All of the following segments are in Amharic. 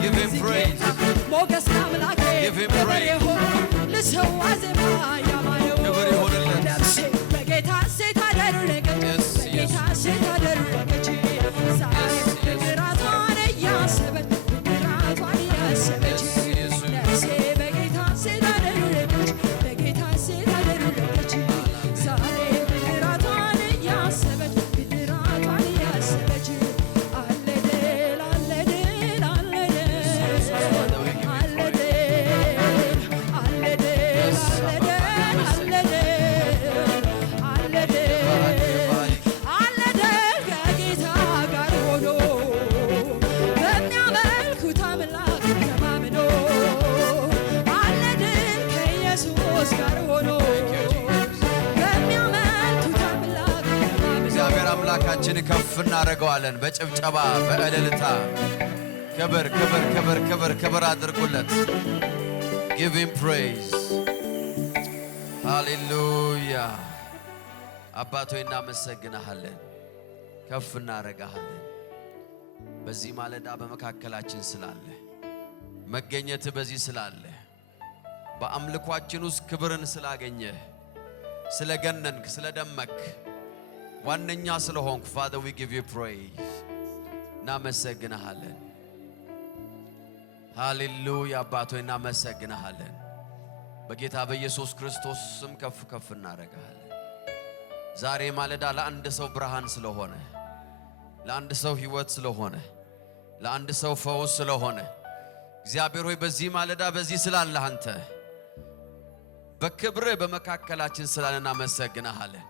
Give him praise. Give him praise. አምላካችን ከፍ እናደርገዋለን በጭብጨባ በእልልታ ክብር ክብር ክብር ክብር ክብር አድርጉለት give him praise ሃሌሉያ አባት ሆይ እናመሰግንሃለን ከፍ እናደርግሃለን በዚህ ማለዳ በመካከላችን ስላለ መገኘት በዚህ ስላለ በአምልኳችን ውስጥ ክብርን ስላገኘ ስለገነንክ ስለደመክ ዋነኛ ስለሆንክ Father we give you praise እናመሰግንሃለን ሃሌሉያ አባት ሆይ እናመሰግንሃለን በጌታ በኢየሱስ ክርስቶስ ስም ከፍ ከፍ እናደርግሃለን ዛሬ ማለዳ ለአንድ ሰው ብርሃን ስለሆነ ለአንድ ሰው ሕይወት ስለሆነ ለአንድ ሰው ፈውስ ስለሆነ እግዚአብሔር ሆይ በዚህ ማለዳ በዚህ ስላለህ አንተ በክብር በመካከላችን ስላለና እናመሰግንሃለን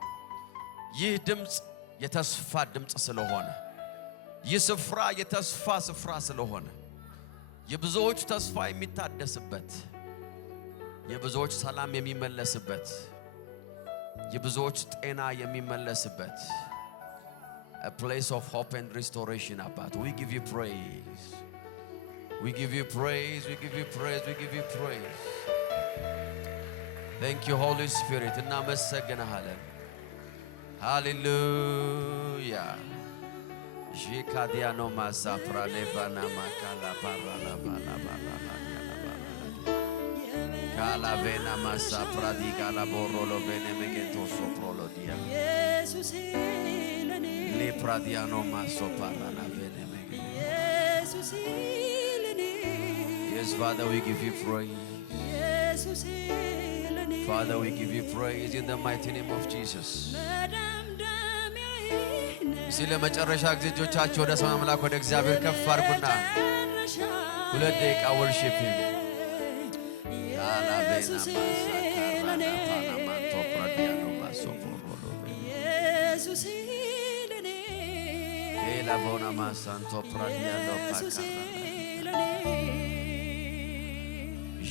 ይህ ድምጽ የተስፋ ድምጽ ስለሆነ ይህ ስፍራ የተስፋ ስፍራ ስለሆነ የብዙዎች ተስፋ የሚታደስበት የብዙዎች ሰላም የሚመለስበት የብዙዎች ጤና የሚመለስበት a place of hope and restoration abat we give you praise we give you praise we give you praise we give you praise thank you Holy Spirit እናመሰግንሃለን Hallelujah. Jikadiano masapra levana makala parala bala bala kala vena masapra di kala borolo vene megento soprolo dia. Jesus ilani. Le pradiano masopara la vene megento. Jesus ilani. Yes, Father, we give you praise. Jesus ilani. Father, we give you praise in the mighty name of Jesus. ሲለ መጨረሻ ጊዜ እጆቻችሁ ወደ ሰማይ አምላክ ወደ እግዚአብሔር ከፍ አድርጉና ሁለት ደቂቃ ወርሺፕ ኢየሱስ ለኔ ኢየሱስ ለኔ ኤላቦና ማሳንቶ ፕራዲያሎ ፓካራ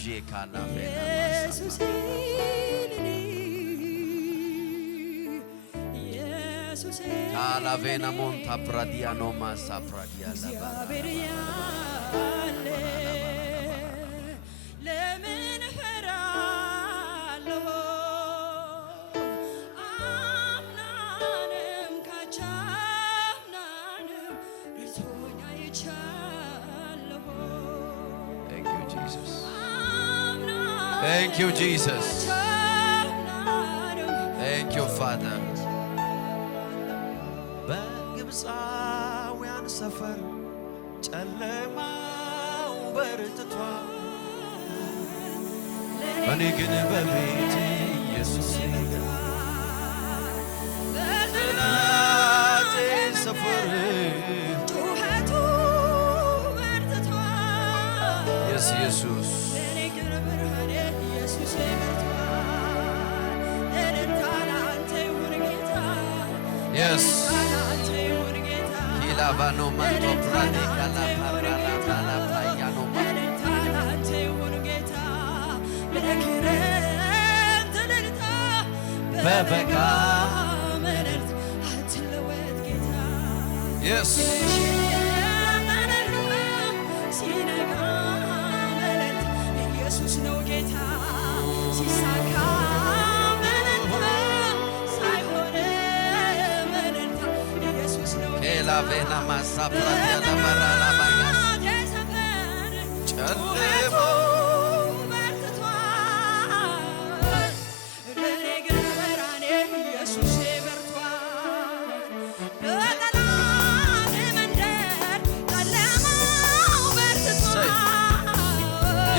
ጄካና ቤና ኢየሱስ Calavena monta pradiano massa pradiala Thank you Jesus Thank you Jesus Thank you Father በግብፃውያን ሰፈር ጨለማው በርትቷል እኔ ግን በቤት ኢየሱስ በጠላቴ ሰፈር ጩኸቱ በርትቷል ኢየሱስ እኔ ግን ብርሃኔ ኢየሱስ በርትቷል እልልታላንተ ይሁን ጌታ Yes Lavano manto prade kala parala bala payano mantalante wurgeta bekiret delta bebeka meret atlewet geta Yes sinega meret Jesus no geta sisaka La vena massa pradiala barala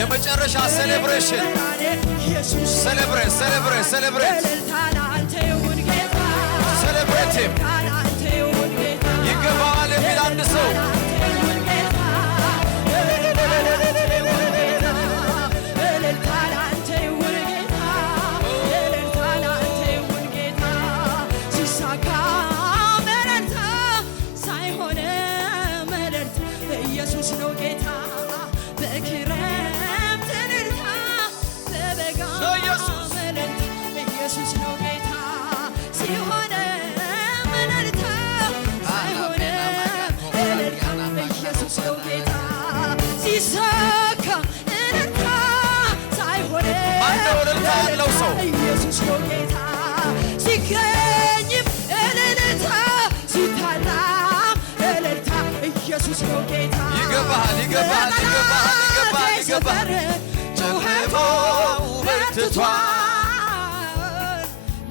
የመጨረሻ ሴሌብሬሽን ሴሌብሬት ሴሌብሬት ይገባዋል የሚል አንድ ሰው ኢየሱስ ነው ጌታ ሲገኝም እልልታ ሲታላም እልልታ ኢየሱስ ነው ጌታ ይገባሃል ጨለማው በርትቷል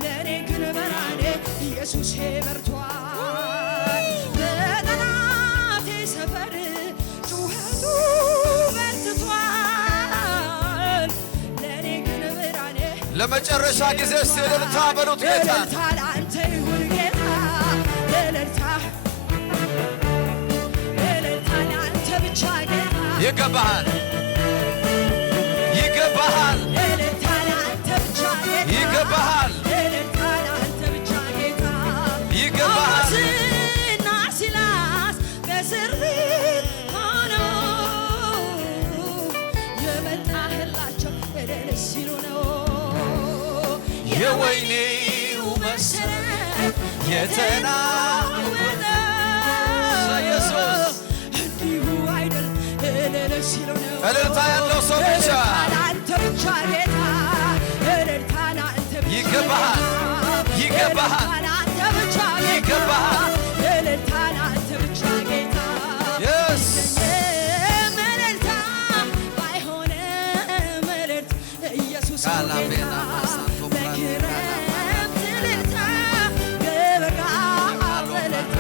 ለኔ ግን በራኔ ኢየሱስ በርቷል በጠላቴ ሰፈር ጩኸቱ በርትቷል ለኔ ግን በራኔ ለመጨረሻ ጊዜ እልልታ በሉት ጌታ ለአንተ ይሁን ጌታ እልልታ ለአንተ ብቻ ጌታ ይገባሃል ይገባሃል ይገባሃልና ሲላስ በእስር ቤት ሆነው የመጣህላቸው እልል ሲሉ ነው የወይኔው መሰረት የተናወጠው ኢየሱስ እንዲሁ አይደል እልል ሲሉ ነው እልልታ ያለው ሰው ብቻ ለአንተ ብቻ ጌታ ይገባሃል ለአንተ ብቻ ጌታ መልእልታ ባይሆን መልእልት ኢየሱስ ነው ጌታ በክረምት እልልታ በበጋ መልእልት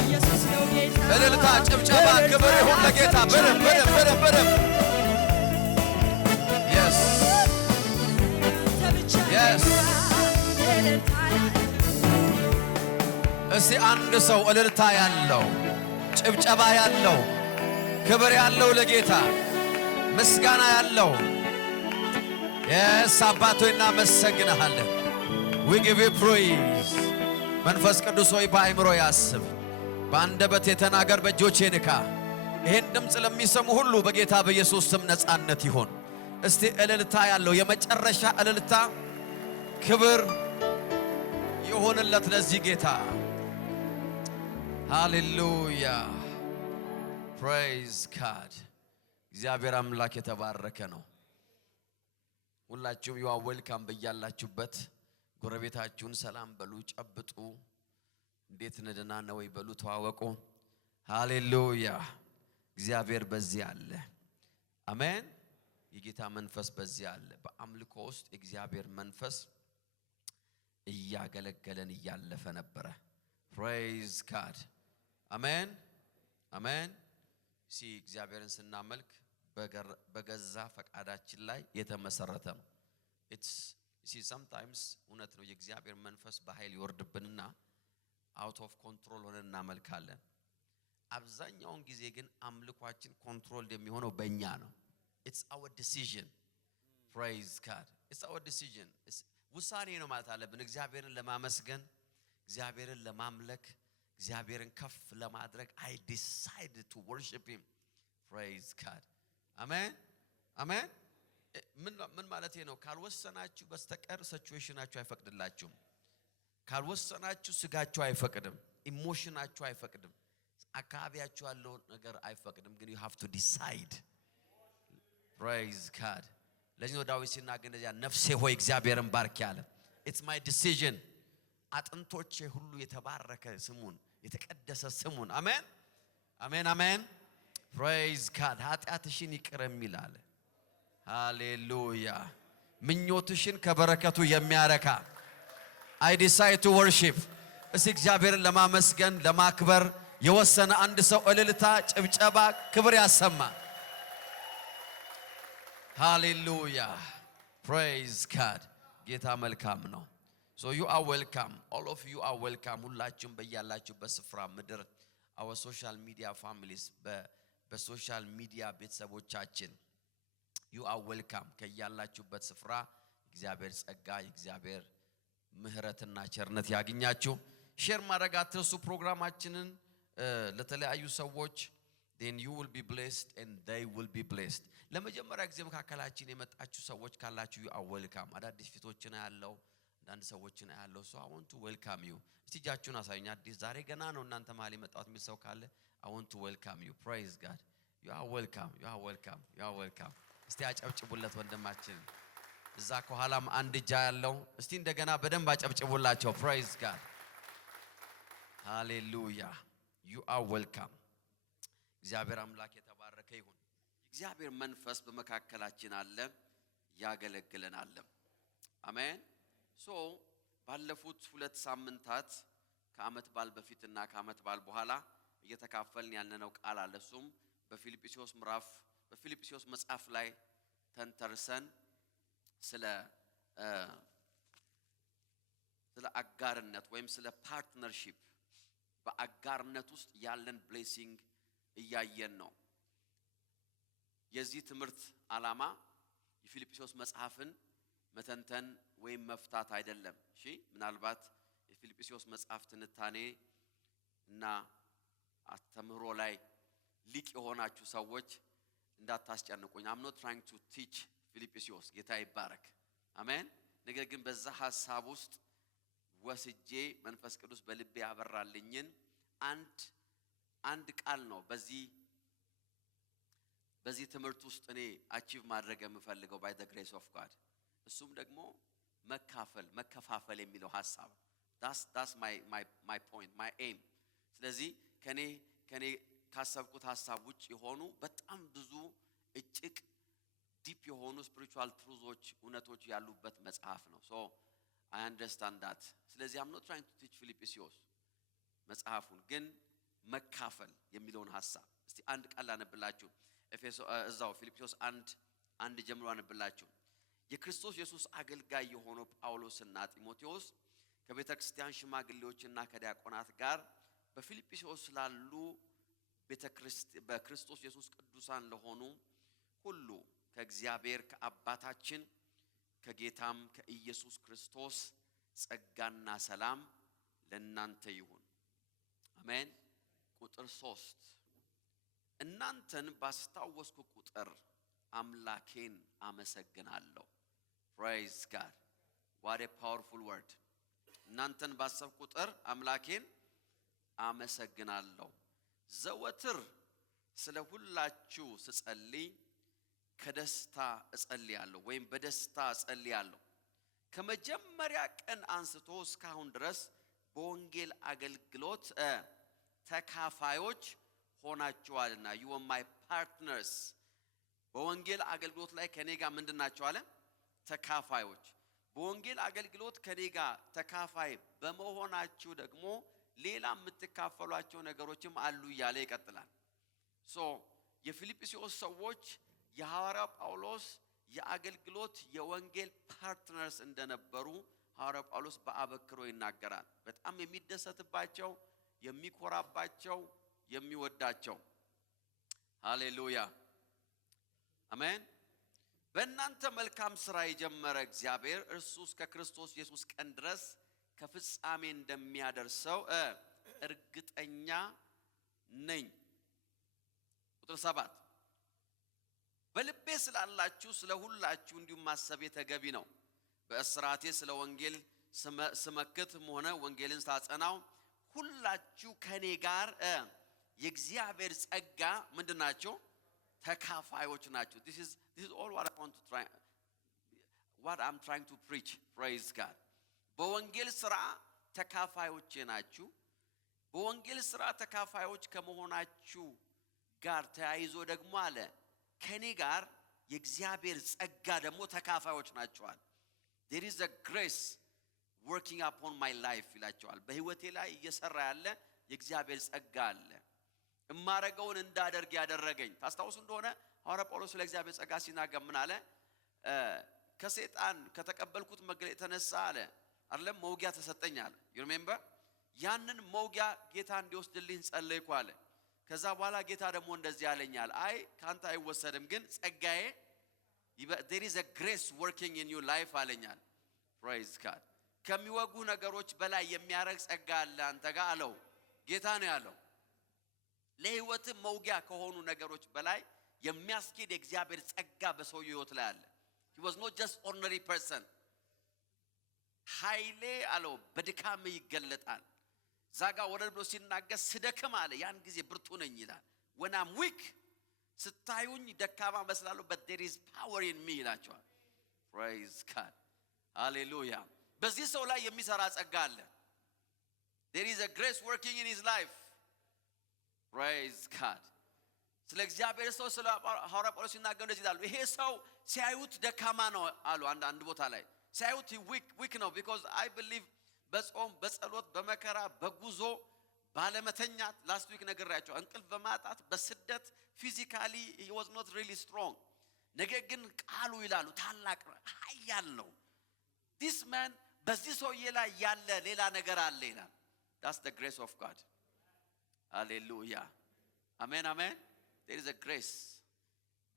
ኢየሱስ ነው ጌታ እልልታ ጭብጨባ ክብር ይሁን ለጌታ በደም እስቲ አንድ ሰው እልልታ ያለው ጭብጨባ ያለው ክብር ያለው ለጌታ ምስጋና ያለው አባቶይ እናመሰግንሃለን we give you praise መንፈስ ቅዱስ ሆይ በአእምሮ ያስብ በአንደበት የተናገር በእጆቼ ንካ ይሄን ድምፅ ለሚሰሙ ሁሉ በጌታ በኢየሱስ ስም ነፃነት ይሁን እስቲ እልልታ ያለው የመጨረሻ እልልታ ክብር ይሁንለት ለዚህ ጌታ ሃሌሉያ praise God እግዚአብሔር አምላክ የተባረከ ነው ሁላችሁም you are welcome በያላችሁበት ጎረቤታችሁን ሰላም በሉ ጨብጡ እንዴት ነደና ነው ይበሉ ተዋወቁ ሃሌሉያ እግዚአብሔር በዚህ አለ አሜን የጌታ መንፈስ በዚህ አለ በአምልኮ ውስጥ እግዚአብሔር መንፈስ እያገለገለን እያለፈ ነበር praise God አሜን አሜን ሲ እግዚአብሔርን ስናመልክ በገዛ ፈቃዳችን ላይ የተመሰረተ ነው it's see sometimes እውነት ነው የእግዚአብሔር መንፈስ በኃይል ይወርድብንና out of control ሆነን እናመልካለን አብዛኛውን ጊዜ ግን አምልኳችን ኮንትሮል የሚሆነው በእኛ ነው it's our decision praise God it's our decision ውሳኔ ነው ማለት አለብን እግዚአብሔርን ለማመስገን እግዚአብሔርን ለማምለክ እግዚአብሔርን ከፍ ለማድረግ I decided to worship him praise God አሜን አሜን ምን ማለት ነው ካልወሰናችሁ በስተቀር ሲቹዌሽናችሁ አይፈቅድላችሁም ካልወሰናችሁ ስጋችሁ አይፈቅድም ኢሞሽናችሁ አይፈቅድም አካባቢያችሁ ያለው ነገር አይፈቅድም ግን you have to decide praise God ለዚህ ነው ዳዊት ሲናገር እንደዚያ ነፍሴ ሆይ እግዚአብሔርን ባርክ ያለ it's my decision አጥንቶቼ ሁሉ የተባረከ ስሙን የተቀደሰ ስሙን አሜን አሜን አሜን praise God ኃጢአትሽን ይቅር የሚል አለ ሃሌሉያ ምኞትሽን ከበረከቱ የሚያረካ I decide to worship እስቲ እግዚአብሔርን ለማመስገን ለማክበር የወሰነ አንድ ሰው እልልታ ጭብጨባ ክብር ያሰማ Hallelujah. Praise God. ጌታ መልካም ነው። So you are welcome. All of you are welcome. ሁላችሁም በያላችሁበት ስፍራ ምድር our social media families በሶሻል ሚዲያ ቤተሰቦቻችን you are welcome. ከያላችሁበት ስፍራ እግዚአብሔር ጸጋ እግዚአብሔር ምህረትና ቸርነት ያግኛችሁ። ሼር ማድረግ አትርሱ ፕሮግራማችንን ለተለያዩ ሰዎች. Then you will be blessed and they will be blessed. ለመጀመሪያ ጊዜ መካከላችን የመጣችሁ ሰዎች ካላችሁ you are welcome. አዳዲስ ፊቶችን ያለው አንዳንድ ሰዎችን ያለው so I want to welcome you. እስቲ እጃችሁን አሳዩኝ። አዲስ ዛሬ ገና ነው እናንተ መሃል የመጣሁት የሚል ሰው ካለ I want to welcome you. Praise God. You are welcome. You are welcome. You are welcome. እስቲ አጨብጭቡለት ወንድማችን። እዛ ከኋላም አንድ እጃ ያለው እስቲ እንደገና በደንብ አጨብጭቡላቸው። Praise God. Hallelujah. You are welcome. እግዚአብሔር አምላክ የተባረከ ይሁን። እግዚአብሔር መንፈስ በመካከላችን አለ ያገለግለናል። አሜን። ሶ ባለፉት 2 ሳምንታት ከአመት በዓል በፊትና ከአመት በዓል በኋላ እየተካፈልን ያለነው ቃል አለ። እሱም በፊልጵስዩስ መጽሐፍ ላይ ተንተርሰን ስለ አጋርነት ወይም ስለ ፓርትነርሺፕ በአጋርነት ውስጥ ያለን ብሌሲንግ እያየን ነው። የዚህ ትምህርት ዓላማ የፊልጵስዩስ መጽሐፍን መተንተን ወይም መፍታት አይደለም። እሺ ምናልባት የፊልጵስዩስ መጽሐፍ ትንታኔ እና አስተምህሮ ላይ ሊቅ የሆናችሁ ሰዎች እንዳታስጨንቁኝ። I'm not trying to teach ፊልጵስዩስ ጌታ ይባረክ። አሜን። ነገር ግን በዛ ሐሳብ ውስጥ ወስጄ መንፈስ ቅዱስ በልቤ ያበራልኝን አንድ ቃል ነው በዚህ ትምህርት ውስጥ እኔ አቺቭ ማድረግ የምፈልገው by the grace of God። እሱም ደግሞ መከፋፈል የሚለው ሐሳብ that's my point, my aim። ስለዚህ ከኔ ካሰብኩት ሐሳብ ውጭ የሆኑ በጣም ብዙ እጭቅ ዲፕ የሆኑ spiritual truths እውነቶች ያሉበት መጽሐፍ ነው። so I understand that። ስለዚህ I'm not trying to teach ፊልጵስዩስ መጽሐፉን ግን መካፈል የሚለውን ሐሳብ እስቲ አንድ ቃል አነብላችሁ። እዛው ፊልጵስዩስ 1 ጀምሮ አነብላችሁ። የክርስቶስ ኢየሱስ አገልጋይ የሆነው ጳውሎስና ጢሞቴዎስ ከቤተክርስቲያን ሽማግሌዎችና ከዲያቆናት ጋር በፊልጵስዩስ ስላሉ በክርስቶስ ኢየሱስ ቅዱሳን ለሆኑ ሁሉ ከእግዚአብሔር ከአባታችን ከጌታም ከኢየሱስ ክርስቶስ ጸጋና ሰላም ለእናንተ ይሁን። አሜን። ቁጥር 3 እናንተን ባስታወስኩ ቁጥር አምላኬን አመሰግናለሁ። Praise God. What a powerful word. እናንተን ባሰብኩ ቁጥር አምላኬን አመሰግናለሁ። ዘወትር ስለ ሁላችሁ ስጸልይ ከደስታ እጸልያለሁ ወይም በደስታ እጸልያለሁ። ከመጀመሪያ ቀን አንስቶ እስካሁን ድረስ በወንጌል አገልግሎት ተካፋዮች ሆናችኋልና you are my partners። በወንጌል አገልግሎት ላይ ከኔ ጋር ምንድናችሁ አለ? ተካፋዮች። በወንጌል አገልግሎት ከኔ ጋር ተካፋይ በመሆናችሁ ደግሞ ሌላ የምትካፈሏቸው ነገሮችም አሉ እያለ ይቀጥላል። የፊልጵስዩስ ሰዎች የሐዋርያው ጳውሎስ የአገልግሎት የወንጌል ፓርትነርስ እንደነበሩ ሐዋርያው ጳውሎስ በአበክሮ ይናገራል። በጣም የሚደሰትባቸው የሚኮራባቸው የሚወዳቸው። ሃሌሉያ አሜን። በእናንተ መልካም ሥራ የጀመረ እግዚአብሔር እርሱ እስከ ክርስቶስ ኢየሱስ ቀን ድረስ ከፍጻሜ እንደሚያደርሰው እርግጠኛ ነኝ። ቁጥር 7 በልቤ ስላላችሁ ስለ ሁላችሁ እንዲሁም ማሰቤ ተገቢ ነው። በእስራቴ ስለ ወንጌል ስመክትም ሆነ ወንጌልን ሳጸናው ሁላችሁ ከኔ ጋር የእግዚአብሔር ጸጋ ምንድናችሁ? ተካፋዮች ናችሁ። This is all what I'm trying to preach. Praise God. በወንጌል ሥራ ተካፋዮች ናችሁ። በወንጌል ሥራ ተካፋዮች ከመሆናችሁ ጋር ተያይዞ ደግሞ አለ ከኔ ጋር የእግዚአብሔር ጸጋ ደግሞ ተካፋዮች ናችኋል። There is a grace working upon my life ይላቸዋል። በህይወቴ ላይ እየሰራ ያለ የእግዚአብሔር ጸጋ አለ። እማረገውን እንዳደርግ ያደረገኝ። ታስታውሱ እንደሆነ ሐዋርያ ጳውሎስ ስለ እግዚአብሔር ጸጋ ሲናገር ምን አለ? ከሰይጣን ከተቀበልኩት መግለጥ የተነሳ አለ አይደለም መውጊያ ተሰጠኝ አለ። you remember ያንን መውጊያ ጌታ እንዲወስድልኝ ጸለይኩ አለ። ከዛ በኋላ ጌታ ደግሞ እንደዚህ ያለኛል፣ አይ ካንተ አይወሰድም ግን ጸጋዬ there is a grace working in your life አለኛል። praise God ከሚወጉ ነገሮች በላይ የሚያረግ ጸጋ አለ አንተ ጋር አለው ጌታ ነው ያለው። ለህይወት መውጊያ ከሆኑ ነገሮች በላይ የሚያስኬድ የእግዚአብሔር ጸጋ በሰው ህይወት ላይ አለ። he was not just ordinary person። ኃይሌ አለው በድካም ይገለጣል። ዛጋ ወረድ ብሎ ሲናገር ስደክም አለ ያን ጊዜ ብርቱ ነኝ ይላል። when I'm weak ስታዩኝ ደካማ መስላለሁ but there is power in me ይላቸዋል። praise God hallelujah በዚህ ሰው ላይ የሚሰራ ጸጋ አለ። there is a grace working in his life praise God ስለ እግዚአብሔር ሰው ስለ ሐዋርያ ጳውሎስ ሲናገር እንደዚህ ይላል፣ ይሄ ሰው ሲያዩት ደካማ ነው አሉ። አንድ ቦታ ላይ ሲያዩት weak ነው because I believe በጾም በጸሎት በመከራ በጉዞ ባለመተኛት last week ነግሬያቸው እንቅልፍ በማጣት በስደት physically he was not really strong። ነገር ግን ቃሉ ይላሉ ታላቅ ኃያል ነው። this man በዚህ ሰውዬ ላይ ያለ ሌላ ነገር አለ ይላል። that's the grace of God hallelujah amen amen there is a grace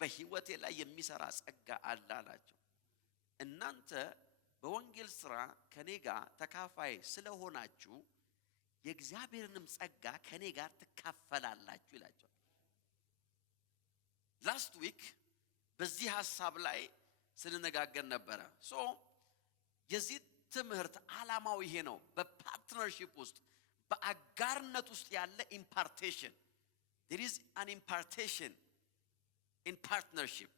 በህይወቴ ላይ የሚሰራ ጸጋ አለ አላቸው። እናንተ በወንጌል ሥራ ከኔ ጋር ተካፋይ ስለሆናችሁ የእግዚአብሔርንም ጸጋ ከኔ ጋር ትካፈላላችሁ ይላቸው። last week በዚህ ሐሳብ ላይ ስንነጋገር ነበረ። so የዚህ ትምህርት ዓላማው ይሄ ነው። በፓርትነርሺፕ ውስጥ በአጋርነት ውስጥ ያለ impartation there is an impartation in partnership።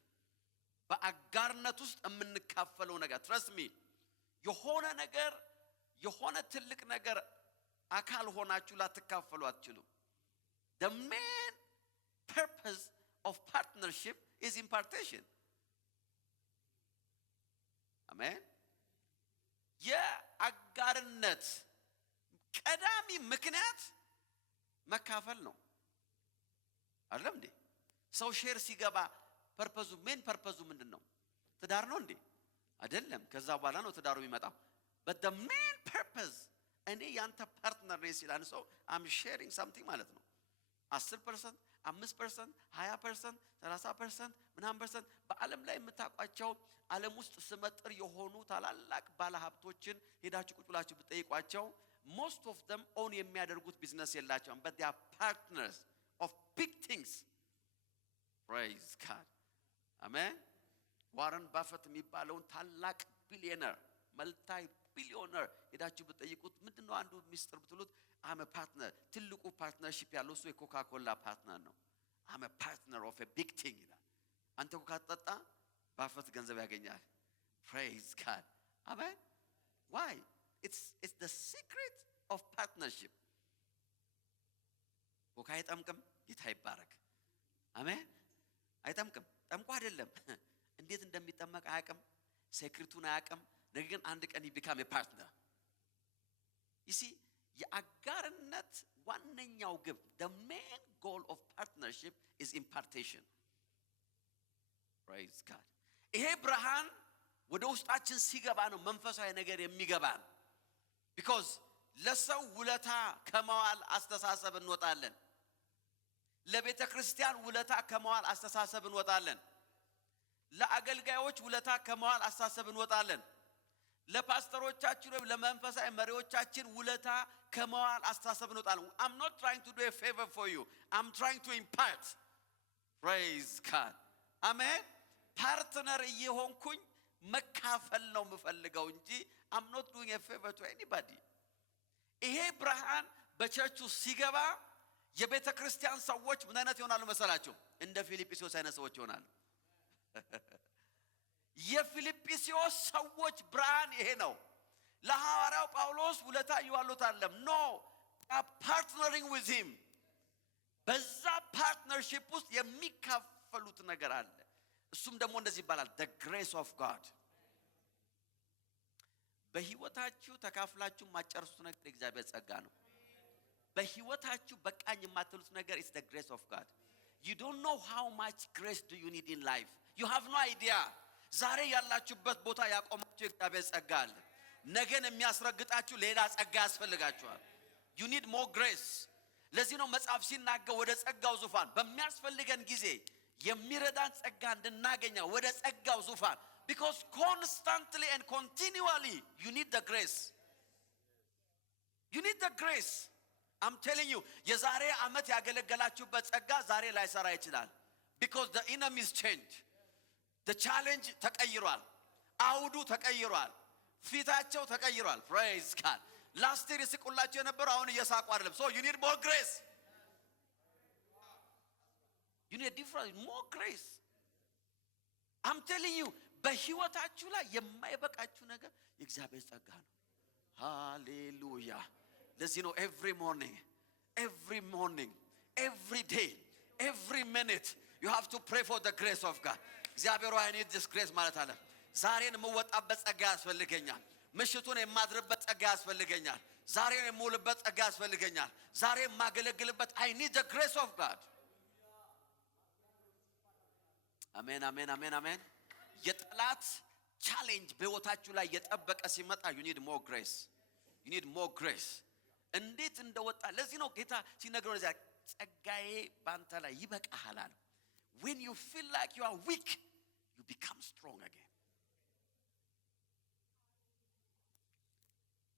በአጋርነት ውስጥ የምንካፈለው ነገር trust me የሆነ ነገር የሆነ ትልቅ ነገር አካል ሆናችሁ ላትካፈሉ አትችሉም። the main purpose of partnership is impartation amen የአጋርነት ቀዳሚ ምክንያት መካፈል ነው አይደለም እንዴ? ሰው ሼር ሲገባ ፐርፐዙ ሜን ፐርፐዙ ምንድነው? ትዳር ነው እንዴ? አይደለም። ከዛ በኋላ ነው ትዳሩ የሚመጣው። but the main purpose እኔ ያንተ ፓርትነር ነኝ ሲላን ሰው I'm sharing something ማለት ነው። 10% 5% 20% 30% ምናምን ፐርሰንት በዓለም ላይ የምታውቋቸው ዓለም ውስጥ ስመጥር የሆኑ ታላላቅ ባለሀብቶችን ሄዳችሁ ቁጭ ብላችሁ ብትጠይቋቸው most of them own የሚያደርጉት ቢዝነስ የላቸውም but they are partners of big things praise God amen ዋረን ባፈት የሚባለውን ታላቅ ቢሊዮነር መልታይ ቢሊዮነር ሄዳችሁ ብትጠይቁት ምንድነው አንዱ ሚስጥር ብትሉት I'm a partner ትልቁ ፓርትነርሺፕ ያለው እሱ የኮካ ኮላ ፓርትነር ነው። I'm a partner of a big thing ይላል። አንተ ኮካ ጠጣ ባፈት ገንዘብ ያገኛል። praise God amen why it's the secret of partnership። ኮካ አይጠምቅም ጌታ ይባረክ አሜን አይጠምቅም ጠምቆ አይደለም እንዴት እንደሚጠመቅ አያውቅም ሴክሬቱን አያውቅም። ነገር ግን አንድ ቀን he become a partner you see የአጋርነት ዋነኛው ግብ the main goal of partnership is impartation praise God ይሄ ብርሃን ወደ ውስጣችን ሲገባ ነው መንፈሳዊ ነገር የሚገባን because ለሰው ውለታ ከመዋል አስተሳሰብ እንወጣለን። ለቤተ ክርስቲያን ውለታ ከመዋል አስተሳሰብ እንወጣለን። ለአገልጋዮች ውለታ ከመዋል አስተሳሰብ እንወጣለን። ለፓስተሮቻችን ወይ ለመንፈሳዊ መሪዎቻችን ውለታ ከመዋል አስተሳሰብ እንወጣለን። I'm not trying to do a favor for you. I'm trying to impart. Praise God. Amen. ፓርትነር እየሆንኩኝ መካፈል ነው የምፈልገው እንጂ I'm not doing a favor to anybody። ይሄ ብርሃን በቸርቹ ሲገባ የቤተ ክርስቲያን ሰዎች ምን አይነት ይሆናሉ መሰላችሁ? እንደ ፊልጵስዩስ አይነት ሰዎች ይሆናሉ። የፊልጵስዩስ ሰዎች ብርሃን ይሄ ነው። ለሐዋርያው ጳውሎስ ውለታ ይዋሉት አይደለም no partnering with him በዛ ፓርትነርሺፕ ውስጥ የሚካፈሉት ነገር አለ። እሱም ደግሞ እንደዚህ ይባላል the grace of God። በህይወታችሁ ተካፍላችሁ ማጨርሱት ነገር እግዚአብሔር ጸጋ ነው። በህይወታችሁ በቃኝ የማትሉት ነገር is the grace of God. You don't know how much grace do you need in life. You have no idea. ዛሬ ያላችሁበት ቦታ ያቆማችሁ የእግዚአብሔር ጸጋ አለ። ነገን የሚያስረግጣችሁ ሌላ ጸጋ ያስፈልጋችኋል። You need more grace. ለዚህ ነው መጽሐፍ ሲናገር ወደ ጸጋው ዙፋን በሚያስፈልገን ጊዜ የሚረዳን ጸጋ እንድናገኛ ወደ ጸጋው ዙፋን, because constantly and continually you need the grace. You need the grace. I'm telling you, የዛሬ ዓመት ያገለገላችሁበት ጸጋ ዛሬ ላይሰራ ይችላል. because the enemies change. the challenge ተቀይሯል። አውዱ ተቀይሯል። ፊታቸው ተቀይሯል. praise God. last year ይስቁላችሁ የነበረው አሁን እየሳቁ አይደለም. so you need more grace. you need different more grace. I'm telling you, በህይወታችሁ ላይ የማይበቃችሁ ነገር የእግዚአብሔር ጸጋ ነው። ሃሌሉያ። ለዚህ ነው every morning, every day, every minute you have to pray for the grace of God. እግዚአብሔር ሆይ I need this grace ማለት አለ። ዛሬን የምወጣበት ጸጋ ያስፈልገኛል። ምሽቱን የማድርበት ጸጋ ያስፈልገኛል። ዛሬን የምውልበት ጸጋ ያስፈልገኛል። ዛሬ የማገለግልበት I need the grace of God. አሜን አሜን አሜን አሜን። የጠላት ቻሌንጅ በህይወታችሁ ላይ የጠበቀ ሲመጣ you need more grace. You need more grace. እንዴት እንደወጣ ለዚህ ነው ጌታ ሲነግረው ለዚያ ጸጋዬ ባንተ ላይ ይበቃሃል አለ። when you feel like you are weak, you become strong again.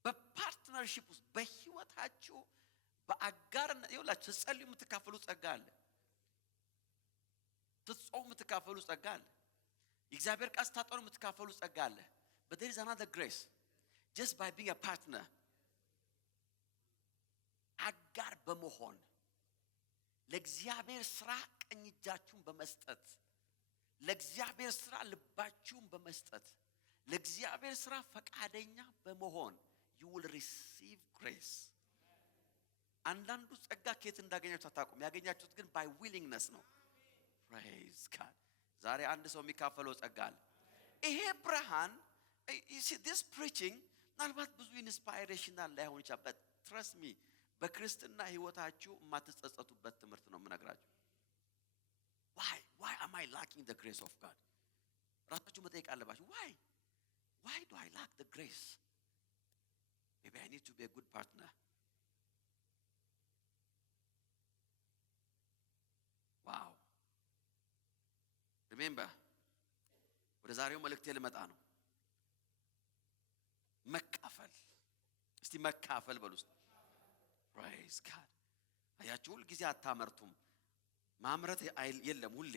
በፓርትነርሺፕ ውስጥ በህይወታችሁ በአጋርነት ይኸውላችሁ ስትጸልዩ የምትካፈሉ ጸጋ አለ። ስትጾሙ የምትካፈሉ ጸጋ አለ። የእግዚአብሔር ቃል ስታጠኑ የምትካፈሉ ጸጋ አለ። but there is another grace just by being a partner. አጋር በመሆን ለእግዚአብሔር ስራ ቀኝ እጃችሁን በመስጠት ለእግዚአብሔር ስራ ልባችሁን በመስጠት ለእግዚአብሔር ስራ ፈቃደኛ በመሆን you will receive grace. አንዳንዱ ጸጋ ከየት እንዳገኛችሁ አታውቁም። ያገኛችሁት ግን by willingness ነው። praise God. ዛሬ አንድ ሰው የሚካፈለው ጸጋ አለ። ይሄ ብርሃን you see this preaching ምናልባት ብዙ ኢንስፓይሬሽናል ላይሆን ይችላል, but trust me በክርስትና ህይወታችሁ የማትጸጸቱበት ትምህርት ነው የምነግራችሁ። why am I lacking the grace of God? ራሳችሁ መጠየቅ አለባችሁ። why do I lack the grace? maybe I need to be a good partner. wow. remember ወደ ዛሬው መልእክቴ ልመጣ ነው። መካፈል እስቲ መካፈል በሉ እስቲ። praise God. አያችሁ ሁል ጊዜ አታመርቱም። ማምረት የለም ሁሌ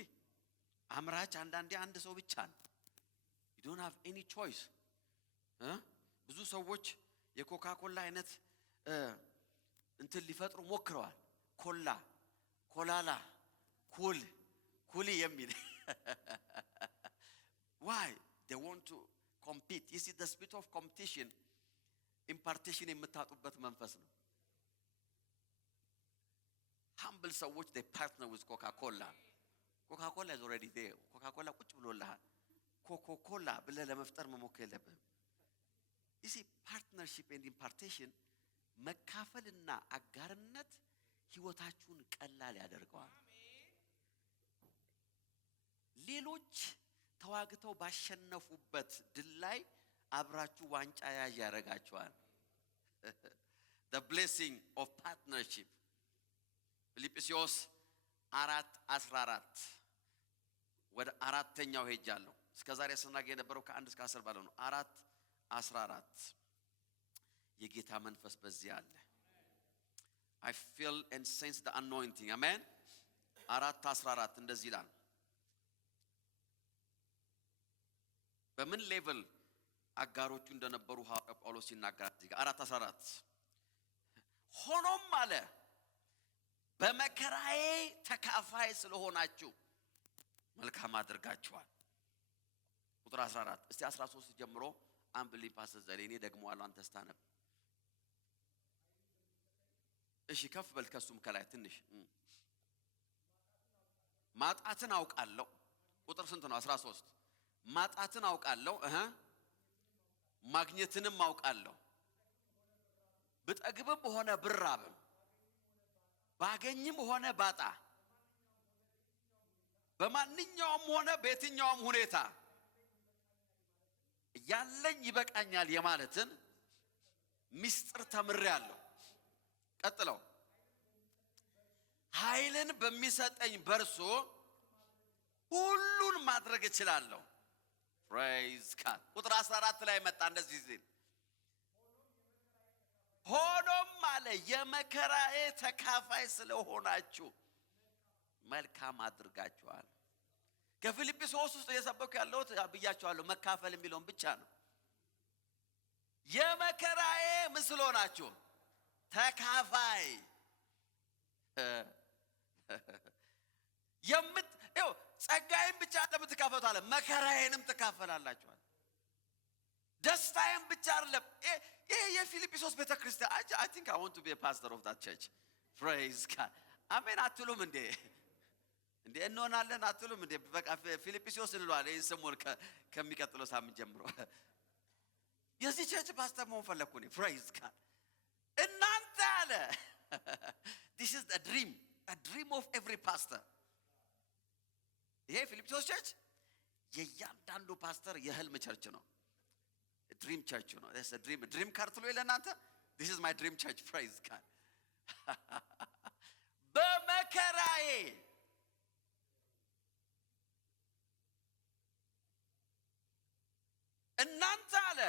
አምራች አንዳንዴ አንድ ሰው ብቻ ነው። you don't have any choice. ብዙ ሰዎች የኮካ ኮላ አይነት እንትን ሊፈጥሩ ሞክረዋል። ኮላላ ኩሊ የሚል why they want to compete. you see the spirit of competition impartation የምታጡበት መንፈስ ነው። humble ሰዎች they partner with Coca-Cola is already there. Coca-Cola ቁጭ ብሎልሃል። ኮካ-ኮላ ብለህ ለመፍጠር መሞከር የለብህም። you see partnership and impartation መካፈልና አጋርነት ህይወታችሁን ቀላል ያደርገዋል። ሌሎች ተዋግተው ባሸነፉበት ድል ላይ አብራችሁ ዋንጫ ያዥ ያደርጋችኋል። the blessing of partnership. ፊልጵስዩስ 4:14 ወደ አራተኛው ሄጃለሁ። እስከዛሬ ስናገኝ የነበረው ከ1 እስከ 10 ባለው ነው። 4:14 የጌታ መንፈስ በዚህ አለ። I feel and sense the anointing. amen. 4:14 እንደዚህ ይላል። በምን ሌቭል አጋሮቹ እንደነበሩ ጳውሎስ ይናገራል እዚህ ጋር 4:14 ሆኖም አለ በመከራዬ ተካፋይ ስለሆናችሁ መልካም አድርጋችኋል። ቁጥር 14 እስቲ 13 ጀምሮ አንብልኝ ፓስተር ዘሌ። እኔ ደግሞ አለው አንተ ስታነብ እሺ ከፍ በል ከሱም ከላይ ትንሽ ማጣትን አውቃለሁ። ቁጥር ስንት ነው? 13 ማጣትን አውቃለሁ ማግኘትንም አውቃለሁ። ብጠግብም ሆነ ብራብም ባገኝም ሆነ ባጣ በማንኛውም ሆነ በየትኛውም ሁኔታ ያለኝ ይበቃኛል የማለትን ምስጢር ተምሬያለሁ። ቀጥለው ኃይልን በሚሰጠኝ በርሱ ሁሉን ማድረግ እችላለሁ። ፕሬዝ ጋድ። ቁጥር 14 ላይ መጣ እንደዚህ ሲል ሆኖም አለ የመከራዬ ተካፋይ ስለሆናችሁ መልካም አድርጋችኋል። ከፊልጵስዩስ ውስጥ የሰበኩ ያለሁት ብያችኋለሁ መካፈል የሚለውን ብቻ ነው። የመከራዬ ምን ስለሆናችሁ ተካፋይ ጸጋዬን ብቻ ለምትካፈሉ አለ መከራዬንም ትካፈላላችኋል። ደስታዬን ብቻ አይደለም። ይሄ የፊልጵስዩስ ቤተክርስቲያን I think I want to be a pastor of that church. Praise God. አሜን አትሉም እንዴ? እንዴ እንሆናለን አትሉም እንዴ? በቃ ፊልጵስዩስ እንለዋለን ይሄን ሰሞን ከሚቀጥለው ሳምንት ጀምሮ የዚህ ቸርች ፓስተር መሆን ፈለኩ እኔ። Praise God. እናንተ አለ this is a dream of every pastor. ይሄ ፊልጵስዩስ ቸርች የእያንዳንዱ ፓስተር የህልም ቸርች ነው። ድሪም ቸርች ነው። this is a dream ካርት ነው ለእናንተ this is my dream church. Praise God. በመከራዬ እናንተ አለ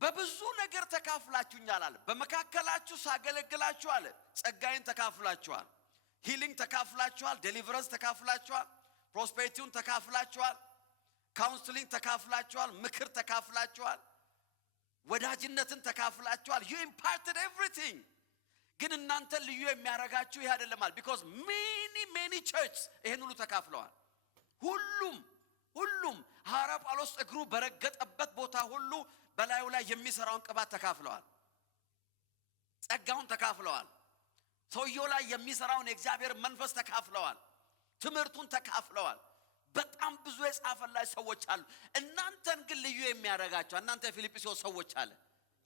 በብዙ ነገር ተካፍላችሁኛል አለ። በመካከላችሁ ሳገለግላችሁ አለ ጸጋዬን ተካፍላችኋል፣ ሂሊንግ ተካፍላችኋል፣ ዴሊቨረንስ ተካፍላችኋል፣ ፕሮስፔሪቲውን ተካፍላችኋል፣ ካውንስሊንግ ተካፍላችኋል፣ ምክር ተካፍላችኋል፣ ወዳጅነትን ተካፍላችኋል። you imparted everything. ግን እናንተ ልዩ የሚያረጋችሁ ይሄ አይደለም አለ because many churches ይሄን ሁሉ ተካፍለዋል። ሁሉም ሐዋርያው ጳውሎስ እግሩ በረገጠበት ቦታ ሁሉ በላዩ ላይ የሚሰራውን ቅባት ተካፍለዋል፣ ጸጋውን ተካፍለዋል፣ ሰውየው ላይ የሚሰራውን የእግዚአብሔር መንፈስ ተካፍለዋል፣ ትምህርቱን ተካፍለዋል። በጣም ብዙ የጻፈላችሁ ሰዎች አሉ። እናንተን ግን ልዩ የሚያረጋችሁ እናንተ ፊልጵስዩስ ሰዎች አለ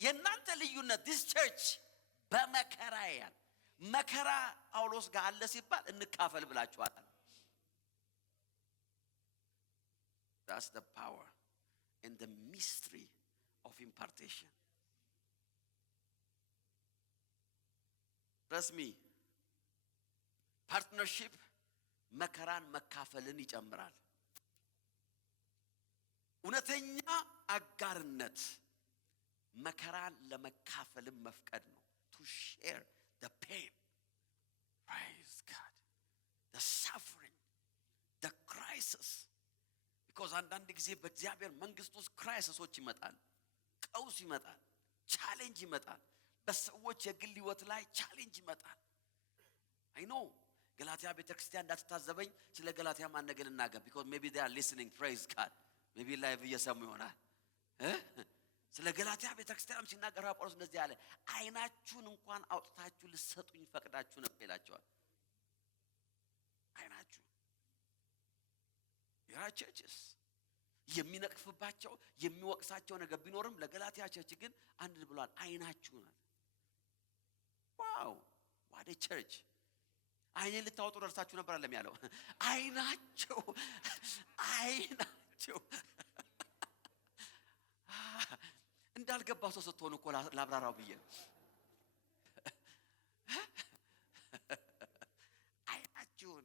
የእናንተ ልዩነት this church በመከራዬ መከራ ጳውሎስ ጋር አለ ሲባል እንካፈል ብላችኋል። That's the power and the mystery of impartation. Trust me. Partnership መከራን መካፈልን ይጨምራል። እውነተኛ አጋርነት መከራን ለመካፈልም መፍቀድ ነው። To share the pain. Praise God. The suffering, the crisis. because አንዳንድ ጊዜ በእግዚአብሔር መንግስት ውስጥ ክራይሲሶች ይመጣል፣ ቀውስ ይመጣል፣ ቻሌንጅ ይመጣል፣ በሰዎች የግል ህይወት ላይ ቻሌንጅ ይመጣል። I know ገላትያ ቤተክርስቲያን እንዳትታዘበኝ ስለ ገላትያ ማነገር እናገር because maybe they are listening. Praise God. maybe live እየሰሙ ይሆናል። ስለ ገላትያ ቤተክርስቲያን ሲናገር ጳውሎስ እንደዚህ አለ አይናችሁን እንኳን አውጥታችሁ ልትሰጡኝ ፈቅዳችሁ ነበር ይላቸዋል። አይናችሁ churches የሚነቅፍባቸው የሚወቅሳቸው ነገር ቢኖርም ለገላትያ ቸርች ግን አንድ ብሏል አይናችሁ ነው። ዋው what a church. አይኔን ልታወጡ ደርሳችሁ ነበር አለም ያለው አይናቸው እንዳልገባው ሰው ስትሆኑ እኮ ላብራራው ብዬ አይናችሁን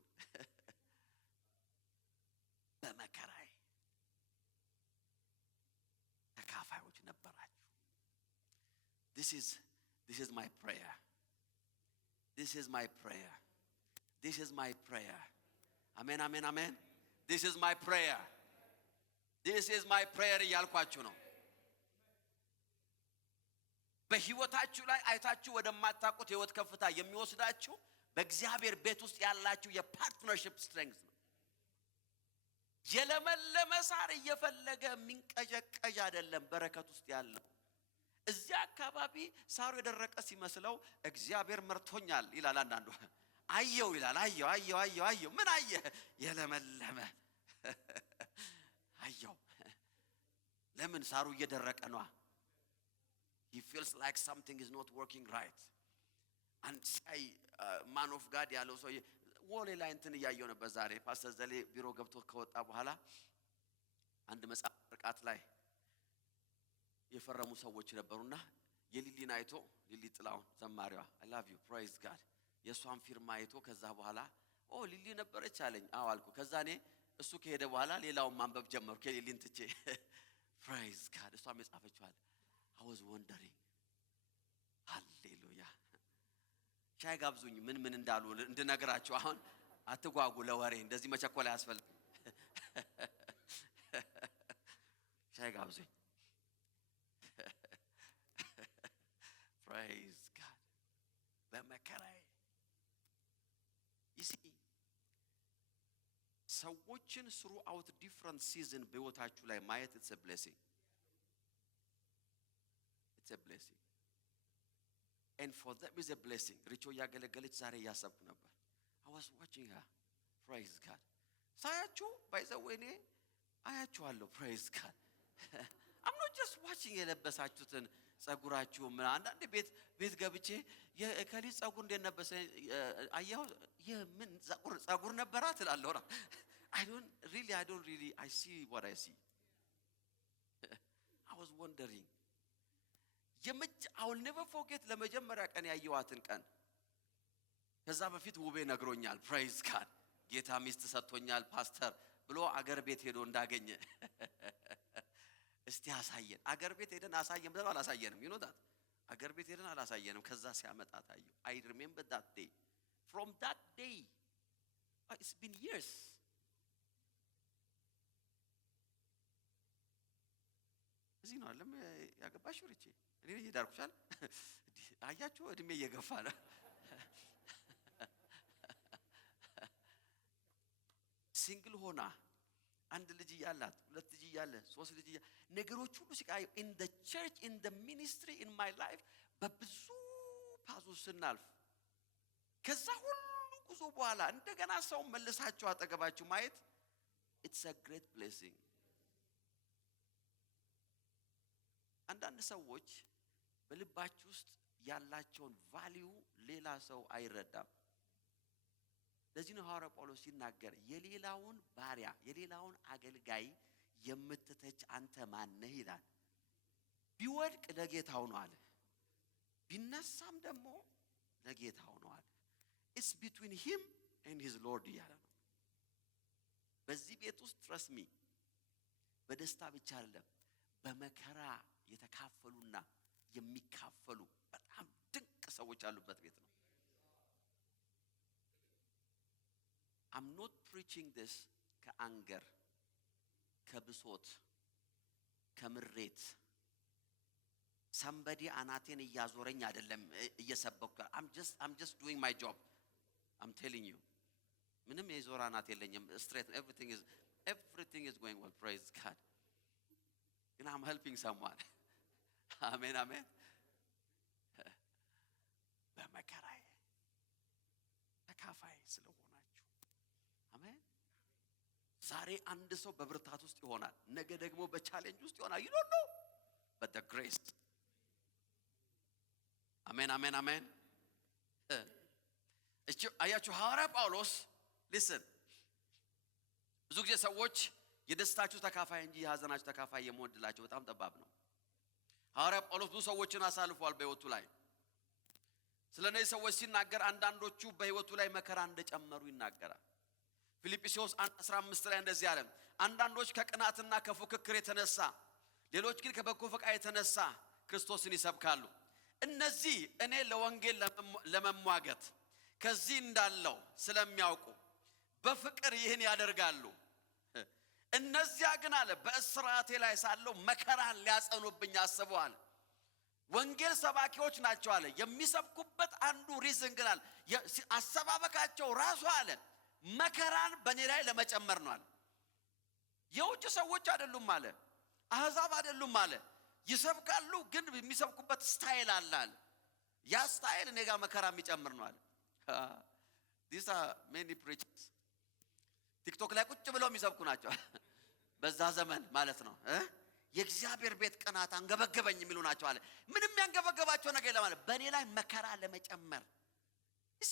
በመከራዬ ተካፋዮች ነበራችሁ። This is my prayer. This is my prayer. This is my prayer. Amen, amen, amen. This is my prayer. This is my prayer እያልኳችሁ ነው። በህይወታችሁ ላይ አይታችሁ ወደማታውቁት ህይወት ከፍታ የሚወስዳችሁ በእግዚአብሔር ቤት ውስጥ ያላችሁ የፓርትነርሺፕ ስትሬንግዝ ነው። የለመለመ ሳር እየፈለገ የሚንቀዠቀዥ አይደለም በረከት ውስጥ ያለው። እዚያ አካባቢ ሳሩ የደረቀ ሲመስለው እግዚአብሔር መርቶኛል ይላል አንዳንዱ። አየው ይላል አየው ምን አየ? የለመለመ አየው። ለምን ሳሩ እየደረቀ ነው? He feels like something is not working right. And say ማን ኦፍ ጋድ ያለው ሰው ወሌ ላይ እንትን ያየው ነበር ዛሬ ፓስተር ዘሌ ቢሮ ገብቶ ከወጣ በኋላ አንድ መጽሐፍ ርቃት ላይ የፈረሙ ሰዎች ነበሩና የሊሊን አይቶ ሊሊ ጥላውን ዘማሪዋ I love you praise God የሷን ፊርማ አይቶ ከዛ በኋላ ሊሊ ነበረች አለኝ አልኩ ከዛ እኔ እሱ ከሄደ በኋላ ሌላውን ማንበብ ጀመርኩ የሊሊን ትቼ praise God እሷም የጻፈችው አለ I was wondering ሃሌሉያ ሻይ ጋብዙኝ ምን እንዳሉ እንድነግራችሁ አሁን አትጓጉ ለወሬ እንደዚህ መቸኮል ያስፈልግ ሻይ ጋብዙኝ praise God በመከራዬ you see ሰዎችን throughout different season በህይወታችሁ ላይ ማየት it's a blessing and for them is a blessing ሪቾ ያገለገለች ዛሬ ያሰብኩ ነበር I was watching her praise God ሳያችሁ ባይዘወኔ አያችኋለሁ praise God I'm not just watching የለበሳችሁትን ጸጉራችሁ ምን አንዳንድ ቤት ገብቼ የከሊ ጸጉር እንደነበሰ አያው የምን ጸጉር ነበራት እላለሁ I don't really I see what I see I was wondering I will never forget ለመጀመሪያ ቀን ያየዋትን ቀን ከዛ በፊት ውቤ ነግሮኛል praise God ጌታ ሚስት ሰጥቶኛል ፓስተር ብሎ አገር ቤት ሄዶ እንዳገኘ እስቲ አሳየን አገር ቤት ሄደን አሳየን ብለው አላሳየንም you know that አገር ቤት ሄደን አላሳየንም ከዛ ሲያመጣ ታዩ I remember that day from that day it's been years እዚህ ነው አለም ያገባሽው ሪቼ እኔ ይዳርኩሻል አያችሁ እድሜ እየገፋ ነው ሲንግል ሆና አንድ ልጅ ያላት ሁለት ልጅ ያለ ሶስት ልጅ ነገሮች ሁሉ ሲቃዩ in the church in the ministry in my life በብዙ ፓዙ ስናልፍ ከዛ ሁሉ ጉዞ በኋላ እንደገና ሰው መልሳችሁ አጠገባችሁ ማየት it's a great blessing አንዳንድ ሰዎች በልባችሁ ውስጥ ያላቸውን ቫልዩ ሌላ ሰው አይረዳም ለዚህ ነው ሐዋርያው ጳውሎስ ሲናገር የሌላውን ባሪያ የሌላውን አገልጋይ የምትተች አንተ ማን ነህ ይላል ቢወድቅ ለጌታው ነው አለ ቢነሳም ደግሞ ለጌታው ነው አለ it's between him and his lord ያለ ነው በዚህ ቤት ውስጥ trust me በደስታ ብቻ አይደለም በመከራ የተካፈሉና የሚካፈሉ በጣም ድንቅ ሰዎች ያሉበት ቤት ነው I'm not preaching this ከአንገር ከብሶት ከምሬት somebody አናቴን እያዞረኝ አይደለም እየሰበኩ I'm just doing my job I'm telling you ምንም የዞራ አናት የለኝም straight everything is going well praise God and I'm helping someone amen በመከራዬ ተካፋይ ስለሆናችሁ አሜን ዛሬ አንድ ሰው በብርታት ውስጥ ይሆናል ነገ ደግሞ በቻሌንጅ ውስጥ ይሆናል you don't know but the grace amen እቺ አያችሁ ሐዋርያ ጳውሎስ listen ብዙ ጊዜ ሰዎች የደስታችሁ ተካፋይ እንጂ የሐዘናችሁ ተካፋይ የመወድላቸው በጣም ጠባብ ነው ሐዋርያ ጳውሎስ ብዙ ሰዎችን አሳልፏል በህይወቱ ላይ ስለነዚህ ሰዎች ሲናገር አንዳንዶቹ በህይወቱ ላይ መከራ እንደጨመሩ ይናገራል ፊልጵስዩስ 1:15 ላይ እንደዚህ አለ አንዳንዶች ከቅናትና ከፉክክር የተነሳ ሌሎች ግን ከበጎ ፈቃድ የተነሳ ክርስቶስን ይሰብካሉ እነዚህ እኔ ለወንጌል ለመሟገት ከዚህ እንዳለው ስለሚያውቁ በፍቅር ይህን ያደርጋሉ እነዚያ ግን አለ በእስራቴ ላይ ሳለው መከራን ሊያጸኑብኝ አስበዋል ወንጌል ሰባኪዎች ናቸው አለ የሚሰብኩበት አንዱ ሪዝን ግን አለ አሰባበካቸው ራሱ አለ መከራን በኔ ላይ ለመጨመር ነው አለ የውጭ ሰዎች አይደሉም አለ አህዛብ አይደሉም አለ ይሰብካሉ ግን የሚሰብኩበት ስታይል አለ ያ ስታይል እኔ ጋር መከራ የሚጨምር ነው አለ these are many preachers ቲክቶክ ላይ ቁጭ ብለው የሚሰብኩ ናቸው በዛ ዘመን ማለት ነው የእግዚአብሔር ቤት ቀናት አንገበገበኝ የሚሉ ናቸው አለ ምንም ያንገበገባቸው ነገር የለም አለ በኔ ላይ መከራ ለመጨመር እሺ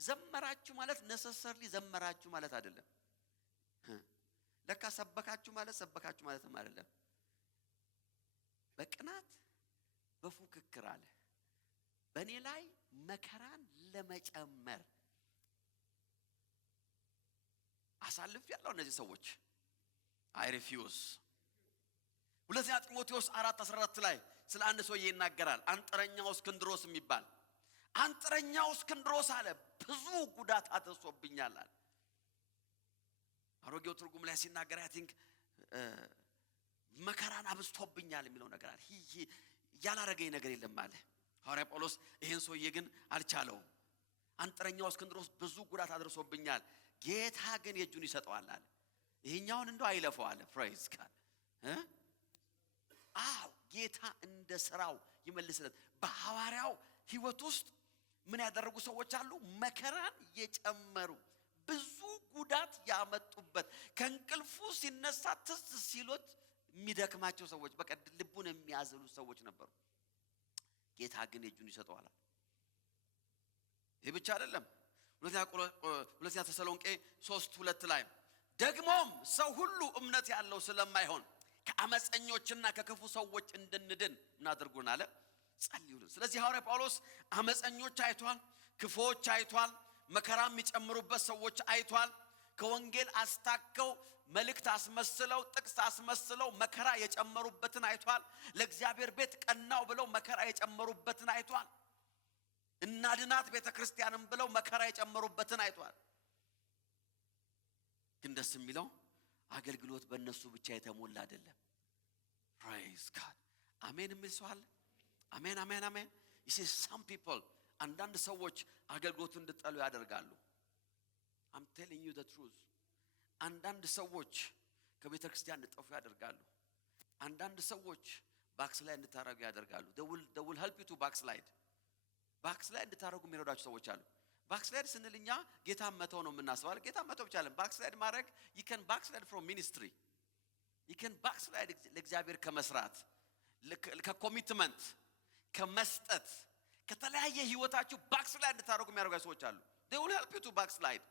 ዘመራችሁ ማለት ነሰሰርሊ ዘመራችሁ ማለት አይደለም። ለካ ሰበካችሁ ማለትም አይደለም። በቅናት በፉክክር አለ በእኔ ላይ መከራን ለመጨመር አሳልፍ ያለው እነዚህ ሰዎች አይ ሪፊውዝ። ሁለተኛ ጢሞቴዎስ 4:14 ላይ ስለ አንድ ሰው ይናገራል። አንጥረኛው እስክንድሮስ የሚባል አንጥረኛው እስክንድሮስ አለ ብዙ ጉዳት አድርሶብኛል አለ። አሮጌው ትርጉም ላይ ሲናገር አይ ቲንክ መከራን አብዝቶብኛል የሚለው ነገር አለ። ያላረገኝ ነገር የለም አለ ሐዋርያ ጳውሎስ። ይሄን ሰውዬ ግን አልቻለውም። አንጥረኛው እስክንድሮስ ብዙ ጉዳት አድርሶብኛል፣ ጌታ ግን የእጁን ይሰጠዋል አለ። ይሄኛውን እንደው አይለፈው አለ። ፕሬዝ ጋድ ጌታ እንደ ስራው ይመልስለት። በሐዋርያው ህይወት ውስጥ ምን ያደረጉ ሰዎች አሉ? መከራን የጨመሩ ብዙ ጉዳት ያመጡበት፣ ከእንቅልፉ ሲነሳ ትዝ ሲሎት የሚደክማቸው ሰዎች፣ በቃ ልቡን የሚያዝሉ ሰዎች ነበሩ። ጌታ ግን የእጁን ይሰጠዋል። ይህ ብቻ አይደለም። ሁለተኛ ተሰሎንቄ 3:2 ላይ ደግሞም ሰው ሁሉ እምነት ያለው ስለማይሆን ከአመፀኞችና ከክፉ ሰዎች እንድንድን እናድርጉን አለ። ጸልዩልን። ስለዚህ ሐዋርያ ጳውሎስ አመፀኞች አይቷል፣ ክፉዎች አይቷል፣ መከራ የሚጨምሩበት ሰዎች አይቷል። ከወንጌል አስታከው መልእክት አስመስለው ጥቅስ አስመስለው መከራ የጨመሩበትን አይቷል። ለእግዚአብሔር ቤት ቀናው ብለው መከራ የጨመሩበትን አይቷል። እናድናት ቤተክርስቲያንም ብለው መከራ የጨመሩበትን አይቷል። ግን ደስ የሚለው አገልግሎት በእነሱ ብቻ የተሞላ አይደለም። ፕሬዝ ጋድ አሜን የሚል ሰው አለ? አሜን አሜን አሜን። you see some people አንዳንድ ሰዎች አገልግሎቱን እንድጠሉ ያደርጋሉ። I'm telling you the truth። አንዳንድ ሰዎች ከቤተ ክርስቲያን እንድጠፉ ያደርጋሉ። አንዳንድ ሰዎች ባክስላይድ እንድታረጉ ያደርጋሉ። they will help you to backslide። ባክስላይድ እንድታረጉ የሚረዳችሁ ሰዎች አሉ። ባክስላይድ ስንልኛ ጌታን መተው ነው የምናስበው። ጌታን መተው ብቻ አይደለም። ባክስላይድ ማድረግ you can backslide from ministry። you can backslide ለእግዚአብሔር ከመስራት፣ ከኮሚትመንት፣ ከመስጠት፣ ከተለያየ ህይወታችሁ ባክስላይድ እንድታረጉ የሚያደርጉ ሰዎች አሉ። they will help you to backslide።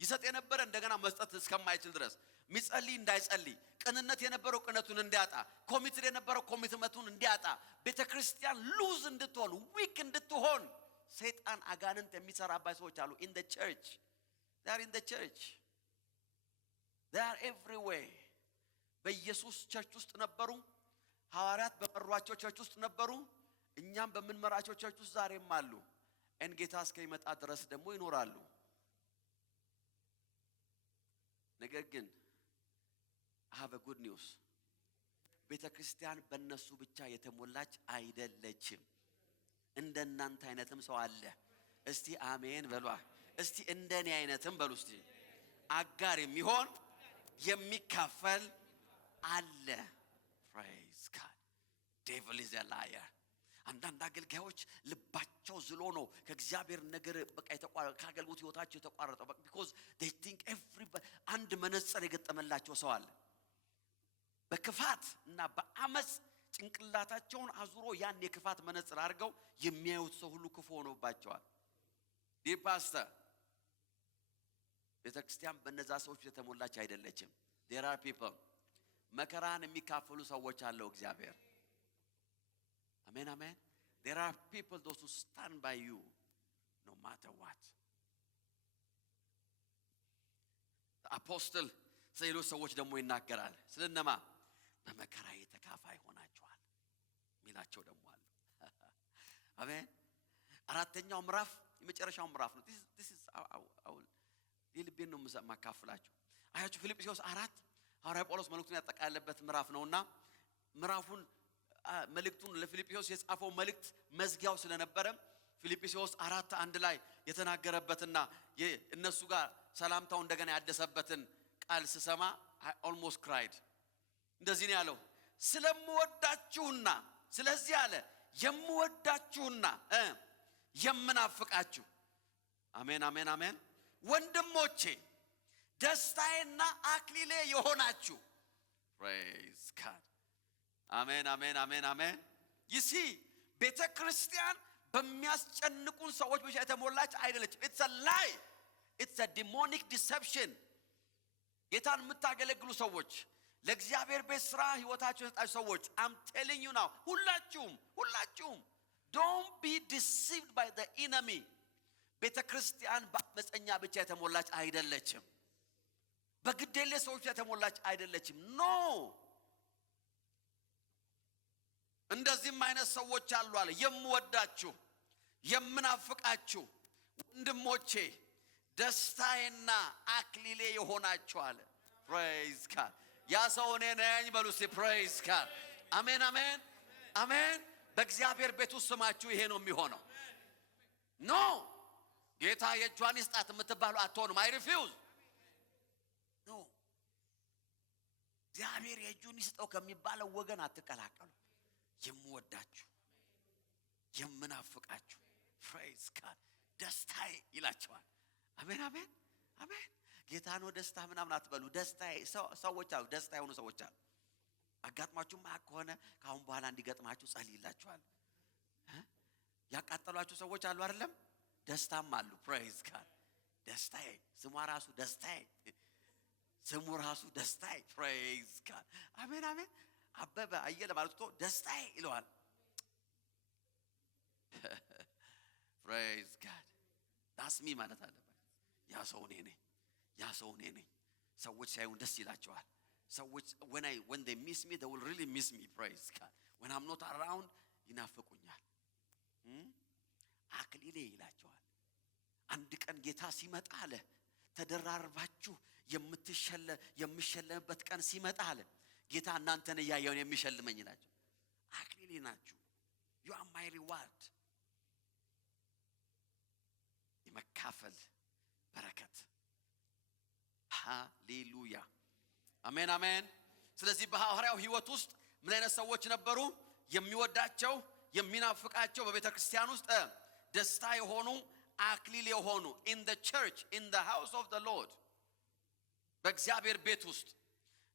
ይሰጥ የነበረ እንደገና መስጠት እስከማይችል ድረስ፣ ሚጸልይ እንዳይጸልይ፣ ቅንነት የነበረው ቅንነቱን እንዲያጣ፣ ኮሚትድ የነበረው ኮሚትመንቱን እንዲያጣ፣ ቤተክርስቲያን ሉዝ እንድትሆን ዊክ እንድትሆን ሰይጣን አጋንንት የሚሰራባቸው ሰዎች አሉ። in the church they are in the church they are everywhere። በኢየሱስ ቸርች ውስጥ ነበሩ። ሐዋርያት በመሯቸው ቸርች ውስጥ ነበሩ። እኛም በምንመራቸው ቸርች ውስጥ ዛሬም አሉ። ጌታ እስከሚመጣ ድረስ ደግሞ ይኖራሉ። ነገር ግን I have a good news። ቤተክርስቲያን በእነሱ ብቻ የተሞላች አይደለችም። እንደናንተ አይነትም ሰው አለ። እስቲ አሜን በሏ። እስቲ እንደኔ አይነትም በሉ። እስቲ አጋር የሚሆን የሚካፈል አለ። praise god devil is a liar። አንዳንድ አገልጋዮች ልባቸው ዝሎ ነው ከእግዚአብሔር ነገር በቃ ከአገልግሎት ህይወታቸው የተቋረጠው። because they think everybody አንድ መነጽር የገጠመላቸው ሰው አለ። በክፋት እና በአመጽ ጭንቅላታቸውን አዙሮ ያን የክፋት መነጽር አድርገው የሚያዩት ሰው ሁሉ ክፉ ሆኖባቸዋል። ዲር ፓስተር ቤተክርስቲያን በእነዛ ሰዎች የተሞላች አይደለችም። there are people መከራን የሚካፈሉ ሰዎች አለው እግዚአብሔር። አሜን አሜን። there are people those who stand by you no matter what። አፖስትል ስለሌሎች ሰዎች ደግሞ ይናገራል። ስለነማ በመከራ የተካፋይ ሆናቸዋል ሚላቸው ደግሞ አለ። አሜን። አራተኛው ምዕራፍ የመጨረሻው ምዕራፍ ነው። this is ልቤን ነው ማካፈላችሁ። አያችሁ ፊልጵስዩስ 4 ሐዋርያ ጳውሎስ መልእክቱን ያጠቃለለበት ምዕራፍ ነውና ምዕራፉን መልእክቱን ለፊልጵስዩስ የጻፈው መልእክት መዝጊያው ስለነበረ ፊልጵስዩስ 4:1 ላይ የተናገረበትና እነሱ ጋር ሰላምታው እንደገና ያደሰበትን ቃል ስሰማ I almost cried። እንደዚህ ነው ያለው፣ ስለምወዳችሁና ስለዚህ አለ የምወዳችሁና የምናፍቃችሁ አሜን አሜን አሜን ወንድሞቼ ደስታዬና አክሊሌ የሆናችሁ praise god አሜን አሜን አሜን አሜን። ይሲ ቤተክርስቲያን በሚያስጨንቁን ሰዎች ብቻ የተሞላች አይደለችም። it's a lie, it's a demonic deception። ጌታን የምታገለግሉ ሰዎች፣ ለእግዚአብሔር ቤት ሥራ ሕይወታችሁን የሰጣችሁ ሰዎች I'm telling you now ሁላችሁም don't be deceived by the enemy። ቤተክርስቲያን በአመፀኛ ብቻ የተሞላች አይደለችም። በግዴሌ ሰዎች የተሞላች አይደለችም። ኖ እንደዚህም አይነት ሰዎች አሉ አለ። የምወዳችሁ የምናፍቃችሁ ወንድሞቼ ደስታዬና አክሊሌ የሆናችሁ አለ። ፕሬዝ ጋድ። ያ ሰው እኔ ነኝ በሉ እስቲ ፕሬዝ ጋድ። አሜን አሜን አሜን። በእግዚአብሔር ቤት ውስጥ ስማችሁ ይሄ ነው የሚሆነው። ኖ ጌታ የእጇን ይስጣት የምትባሉ አትሆኑም። አይ ሪፊውዝ። ኖ እግዚአብሔር የእጁን ይስጠው ከሚባለው ወገን አትቀላቀሉ። የምወዳችሁ የምናፍቃችሁ ፕሬዝ ጋድ ደስታዬ ይላቸዋል። አሜን አሜን አሜን። ጌታ ነው ደስታ ምናምን አትበሉ። ደስታዬ ሰዎች አሉ፣ ደስታ የሆኑ ሰዎች አሉ። አጋጥማችሁ ማክ ከሆነ ካሁን በኋላ እንዲገጥማችሁ ጸልይላችኋል። ያቃጠሏችሁ ሰዎች አሉ አይደለም? ደስታም አሉ። ፕሬዝ ጋድ ደስታዬ፣ ስሟ ራሱ ደስታዬ፣ ስሙ ራሱ ደስታዬ። ፕሬዝ ጋድ አሜን አሜን። አበበ አየለ ማለት እኮ ደስታዬ ይለዋል። ፕሬዝ ጋድ ዳስ ሚ ማለት አለበት። ያ ሰው እኔ ነኝ። ሰዎች ሲያዩን ደስ ይላቸዋል። ሰዎች when they miss me they will really miss me. praise God. when I'm not around ይናፍቁኛል። አክሊሌ ይላቸዋል። አንድ ቀን ጌታ ሲመጣ አለ ተደራርባችሁ የምትሸለምበት ቀን ሲመጣ አለ ጌታ እናንተን ያያውን የሚሸልመኝ ናቸው። አክሊሌ ናችሁ። you are my reward። የመካፈል በረከት። ሃሌሉያ አሜን አሜን። ስለዚህ በሐዋርያው ሕይወት ውስጥ ምን አይነት ሰዎች ነበሩ? የሚወዳቸው የሚናፍቃቸው፣ በቤተ ክርስቲያን ውስጥ ደስታ የሆኑ አክሊል የሆኑ in the church, in the house of the Lord፣ በእግዚአብሔር ቤት ውስጥ።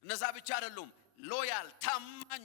እነዛ ብቻ አይደሉም፣ ሎያል ታማኝ